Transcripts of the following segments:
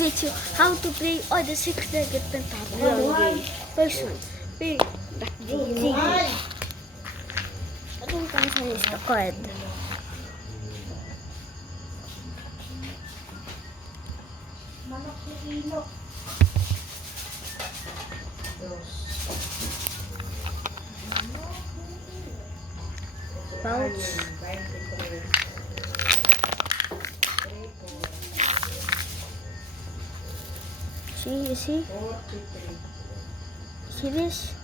teach you how to play all the six-legged pentagonal game. First one, play that game. Atong kansa is the card. Manok na ilok. Pouch. See, you see? See this?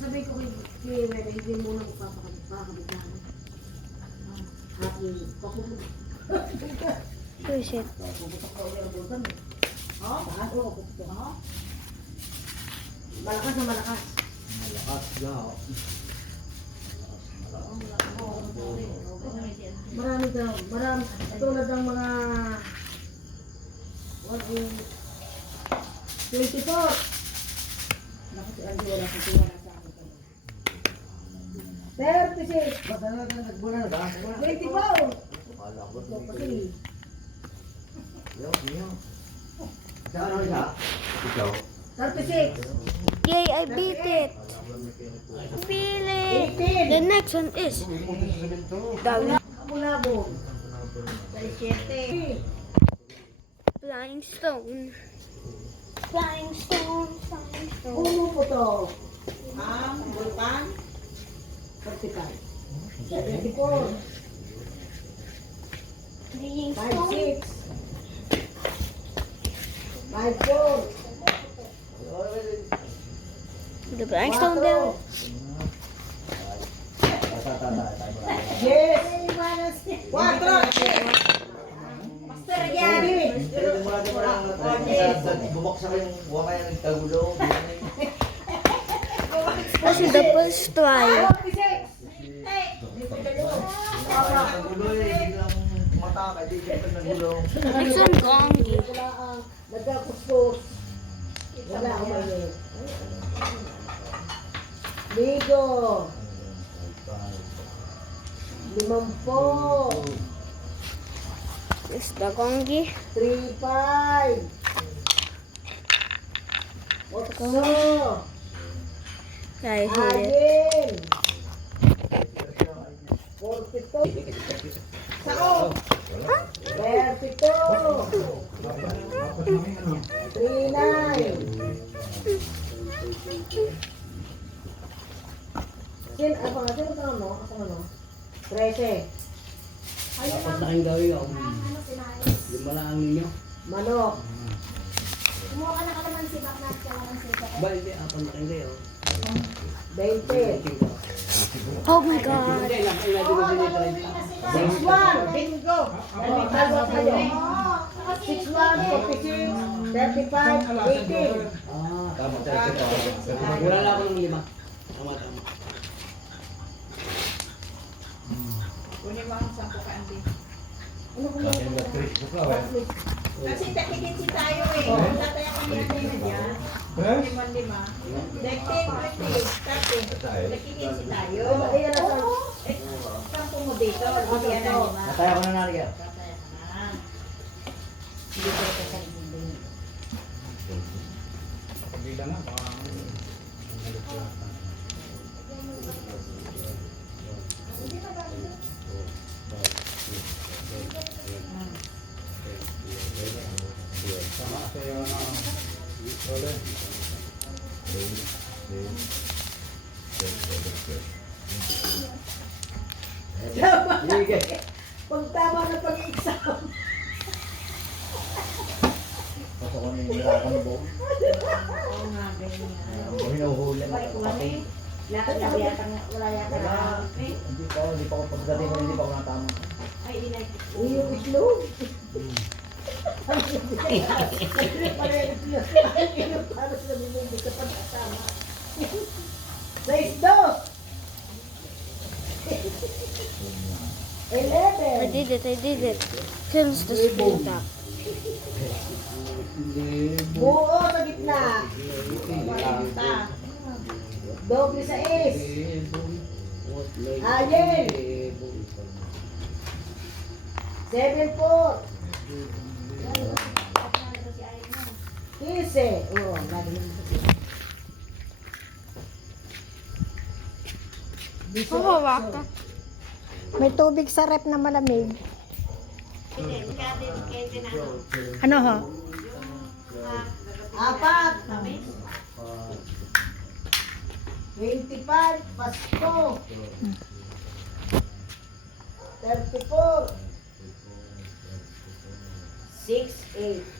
Sabi ko kay Rene, hindi mo na magpapakabitahan. Happy. Who is it? Malakas na malakas. Malakas daw. Marami daw. Marami. Tulad ng mga 24. Naku, si Aldo, wala sa tuwa na sa akin. 36. Ba't na nagbuna na ba? 24. Wala ko. Kasi, Yo. Saan ano siya? Ikaw. 36. Yay, I beat it! Really? The next one is the Kabulabog. 37. Flying Stone. Flying Stone, Flying Stone. Ulo po to. Bulpan. 45. 74. Flying 5, Stone. 6. 5, 4. The Flying Stone there. Yes. 4. Master yan. Bumuksan ko yung waka yung nagtagulo. This is the first try. Tagulo eh, biglang tumataka, di siya nagulong. Next one, Gongi. Nagkakuspos. Wala akong mainit. Ligo. 50. This is the Gongi. 3, 5. 8. I hate it. Agin. 42. Sao? 32. 39. Sino ka mo? Asang ano? 13. Dapat na kayong gawin yun. Lima na ang ninyo. Manok. Kumuha ka na kalaman si Baknat ka lang si Baknat. Ba, hindi. Apan na kayong gayo. 20. Oh my god. Hindi, natin ko sinita rin. 61. Bingo. Dalawa kayo. 61, 46, 35, 18. Wala na ako ng lima. Tama. Kunin mo ang 10 ka, Andy. Ano ko Kasi takikinsi tayo eh. Tataya ka niya na dyan. 5, 5. 19, 20, 30. Takikinsi tayo. Ayan na sa... Kampo mo dito. Yan na 5. Nataya ko na nariyan. Tataya ka na. Hindi ko ito sa hindi. Pag tama na pag-exam. Pasok ko na yung nilakan mo. Oo nga, ganyan. Kung hinuhuli mo. Pati. Wala yata Wala. na. Hindi pa ako pagdating ko, hindi pa ako natama. Ay, inay. Yung itlog. Para sa bibig ka pa tama. Sa isdo. I 11. did it, I did it. Turns the screen back. Buo sa gitna. 40. Doble sa is. Ayen. 7 po. 15. Oo, lagi naman sa Hawak ka. May tubig sa rep na malamig. Ano ho? 4. 25. Pasko. 34. 6, 8.